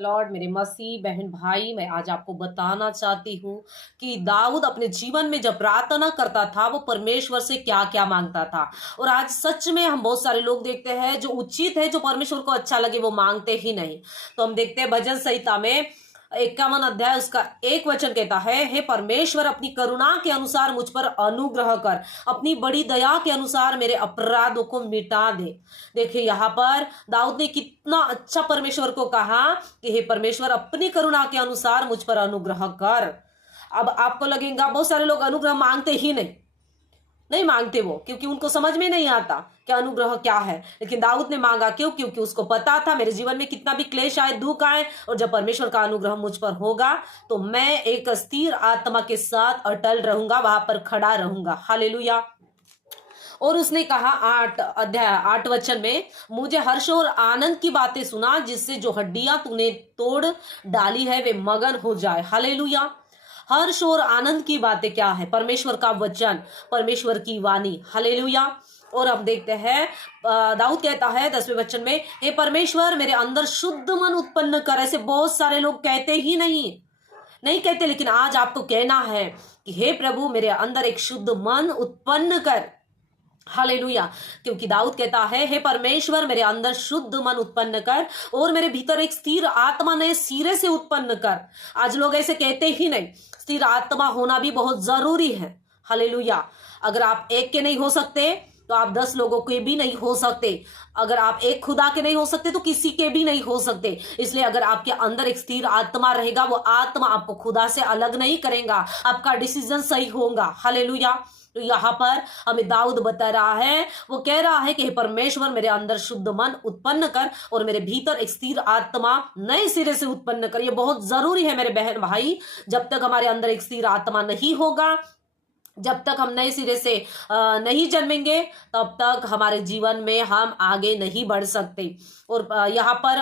Lord मेरे मसीह बहन भाई, मैं आज आपको बताना चाहती हूँ कि दाऊद अपने जीवन में जब प्रार्थना करता था वो परमेश्वर से क्या क्या मांगता था। और आज सच में हम बहुत सारे लोग देखते हैं जो उचित है, जो परमेश्वर को अच्छा लगे वो मांगते ही नहीं। तो हम देखते हैं भजन संहिता में 51 अध्याय उसका एक वचन कहता है, हे परमेश्वर अपनी करुणा के अनुसार मुझ पर अनुग्रह कर, अपनी बड़ी दया के अनुसार मेरे अपराधों को मिटा दे। देखिए यहाँ पर दाऊद ने कितना अच्छा परमेश्वर को कहा कि हे परमेश्वर अपनी करुणा के अनुसार मुझ पर अनुग्रह कर। अब आपको लगेगा बहुत सारे लोग अनुग्रह मांगते ही नहीं, नहीं मांगते वो, क्योंकि उनको समझ में नहीं आता कि अनुग्रह क्या है। लेकिन दाऊद ने मांगा क्यों? क्योंकि उसको पता था मेरे जीवन में कितना भी क्लेश आए, दुख आए, और जब परमेश्वर का अनुग्रह मुझ पर होगा तो मैं एक स्थिर आत्मा के साथ अटल रहूंगा, वहां पर खड़ा रहूंगा। हालेलुया। और उसने कहा 8 वचन में, मुझे हर्ष और आनंद की बातें सुना, जिससे जो हड्डियां तूने तोड़ डाली है वे मगन हो जाए। हालेलुया। हर्ष और आनंद की बातें क्या है? परमेश्वर का वचन, परमेश्वर की वाणी। हालेलुया। और हम देखते हैं दाऊद कहता है 10वें वचन में, हे परमेश्वर मेरे अंदर शुद्ध मन उत्पन्न कर। ऐसे बहुत सारे लोग कहते ही नहीं कहते, लेकिन आज आपको कहना है कि हे प्रभु मेरे अंदर एक शुद्ध मन उत्पन्न कर। हालेलुया। क्योंकि दाऊद कहता है, हे परमेश्वर मेरे अंदर शुद्ध मन उत्पन्न कर और मेरे भीतर एक स्थिर आत्मा नए सिरे से उत्पन्न कर। आज लोग ऐसे कहते ही नहीं। स्थिर आत्मा होना भी बहुत जरूरी है। हालेलुया। अगर आप एक के नहीं हो सकते तो आप 10 लोगों के भी नहीं हो सकते। अगर आप एक खुदा के नहीं हो सकते तो किसी के भी नहीं हो सकते। इसलिए अगर आपके अंदर एक स्थिर आत्मा रहेगा, वो आत्मा आपको खुदा से अलग नहीं करेगा, आपका डिसीजन सही होगा। हालेलुया। तो यहाँ पर हमें दाऊद बता रहा है, वो कह रहा है कि हे परमेश्वर मेरे अंदर शुद्ध मन उत्पन्न कर और मेरे भीतर एक स्थिर आत्मा नए सिरे से उत्पन्न कर। ये बहुत जरूरी है मेरे बहन भाई। जब तक हमारे अंदर एक स्थिर आत्मा नहीं होगा, जब तक हम नए सिरे से नहीं जन्मेंगे, तब तक हमारे जीवन में हम आगे नहीं बढ़ सकते। और यहाँ पर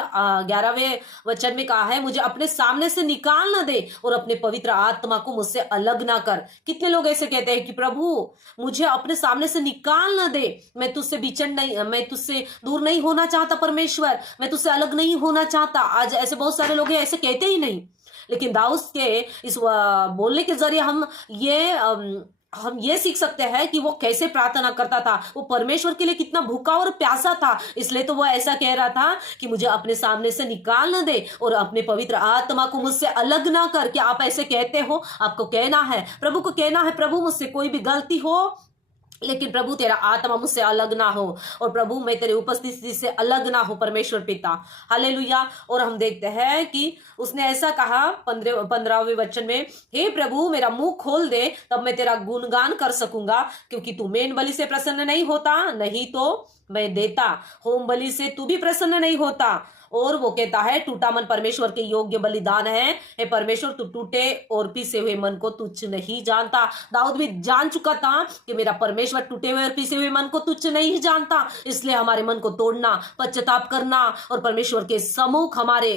11वें वचन में कहा है, मुझे अपने सामने से निकाल ना दे और अपने पवित्र आत्मा को मुझसे अलग ना कर। कितने लोग ऐसे कहते हैं कि प्रभु मुझे अपने सामने से निकाल ना दे, मैं तुझसे बिछड़ नहीं, मैं तुझसे दूर नहीं होना चाहता परमेश्वर, मैं तुझसे अलग नहीं होना चाहता। आज ऐसे बहुत सारे लोग हैं, ऐसे कहते ही नहीं। लेकिन दाऊद के इस बोलने के जरिए हम ये सीख सकते हैं कि वो कैसे प्रार्थना करता था, वो परमेश्वर के लिए कितना भूखा और प्यासा था। इसलिए तो वो ऐसा कह रहा था कि मुझे अपने सामने से निकाल न दे और अपने पवित्र आत्मा को मुझसे अलग ना कर। क्या आप ऐसे कहते हो? आपको कहना है, प्रभु को कहना है, प्रभु मुझसे कोई भी गलती हो, लेकिन प्रभु तेरा आत्मा मुझसे अलग ना हो, और प्रभु मैं तेरे उपस्थिति से अलग ना हो परमेश्वर पिता। हालेलुया। और हम देखते हैं कि उसने ऐसा कहा 15वें वचन में, हे प्रभु मेरा मुंह खोल दे, तब मैं तेरा गुणगान कर सकूंगा, क्योंकि तू मेन बलि से प्रसन्न नहीं होता, नहीं तो मैं देता। होम बलि से तू भी प्रसन्न नहीं होता। और वो कहता है, टूटा मन परमेश्वर के योग्य बलिदान है। हे परमेश्वर तू टूटे और पीसे हुए मन को तुच्छ नहीं जानता। दाऊद भी जान चुका था कि मेरा परमेश्वर टूटे हुए और पीसे हुए मन को तुच्छ नहीं जानता। इसलिए हमारे मन को तोड़ना, पश्चाताप करना और परमेश्वर के सम्मुख हमारे